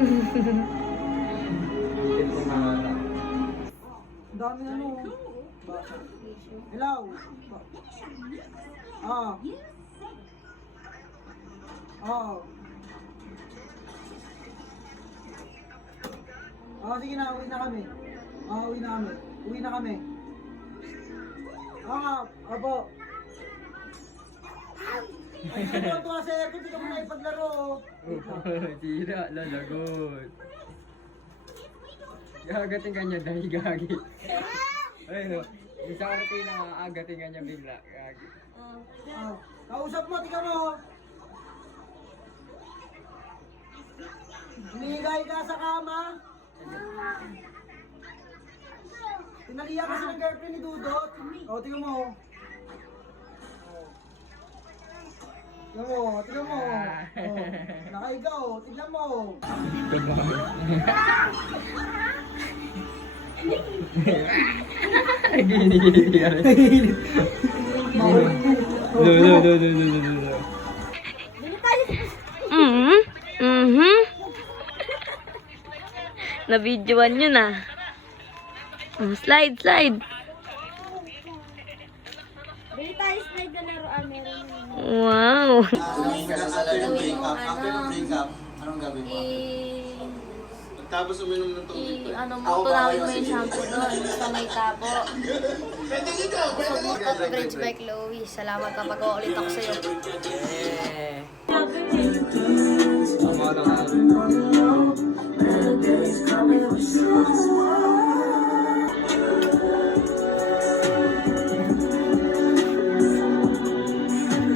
Dami ano. Hello. Ah. Oh. Oh, sige na, uwi na kami. Oh, uwi na kami. Uwi na kami. Ah, opo. Ay, hindi mo ito kasi aircon, hindi ka muna ipaglaro. Sira, lalagot. Gagating ka niya dahil gagi. Ayun o, isang rutina nga, agating ka niya bigla. Gagi. Oh, kausap mo, tingnan mo. Hinihigay ka sa kama. Tinaliya kasi ng girlfriend ni Dudot. O, tingnan mo. Tingnan mo, tingnan mo. Nakaiga o, tingnan mo. Nagigilit. No. Na-videoan nyo na. Slide. Bili tayo slide na laruan, meron yun. Wow. Anong gagawin mo? Tapos uminom ng tubig. Tunawin mo yung shampoo doon sa may tabo. Bridge by Chloe. Salamat kapag uulit ako sa'yo. Tama naman.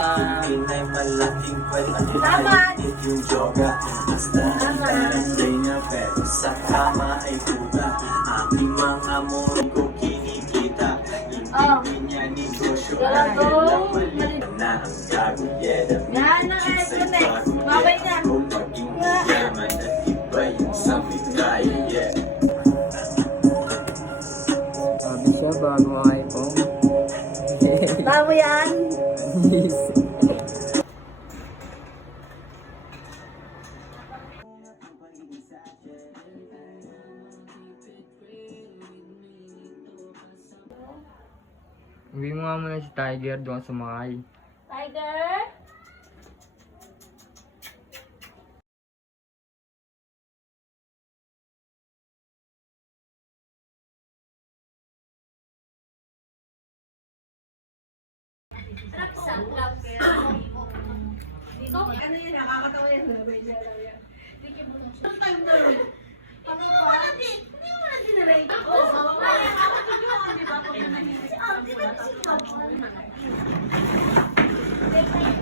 Ay malaking pag-alihay yung yoga. Basta itarasay na pero sa kama ay puta. Aking mga mori ko kinikita. Hindi niya negosyo. Na ang gagawin. Sa'y gagawin. Kung maging yaman at iba yung sa bigay. Sabi siya, bago iPhone. Tama yan? Uwi mo nga muna si Tiger doon sumakay. Tiger? Ano yun, nakakatawa yan.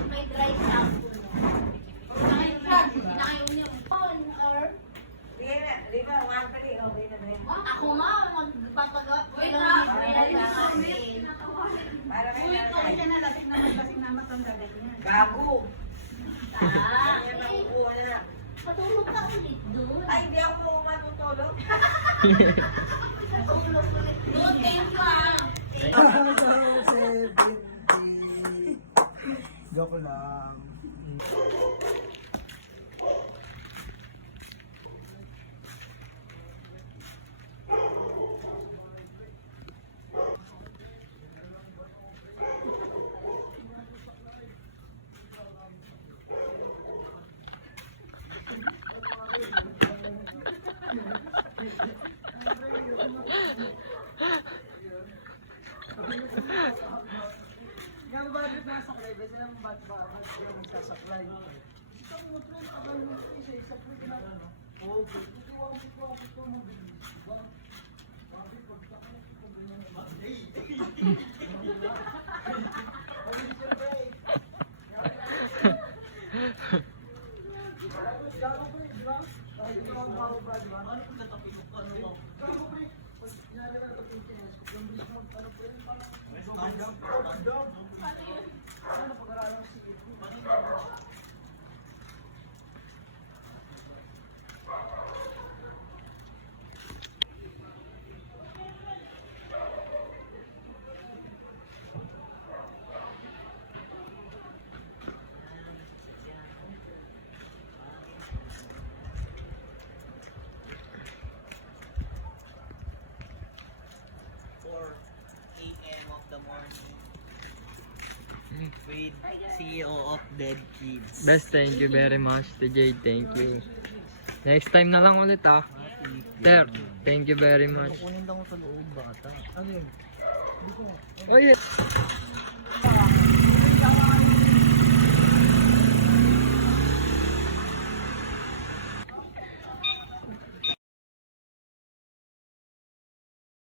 May dry shampoo. Ako nga, magpapagawa. Gago. Patulog ka ulit doon. Ay, hindi ako matutulog. Doon, thank you ah. Joke lang. Yung budget na saklay, kasi lang budget yung magsasaklay. Ito mo ito, nakakal mo ito, isa-isa po ito na. Okay, ito wabit mo mabilis. Wabit, pagkakal ito ganyan. Mabilis yung break. Gago break, di ba? Kahit ito ang gago break, di ba? Ano kung natapin mo? Gago break. Sinali ka natapin ko. Yung bilis mo, ano po yun? Ano pag-aralan ko si Ito? with CEO of Dead Kids. Best, thank you very much. TJ, thank you. Next time na lang ulit ah. Sir, thank you very much. Kukunin lang ko sa loob bata. Ano yun? Oh yeah.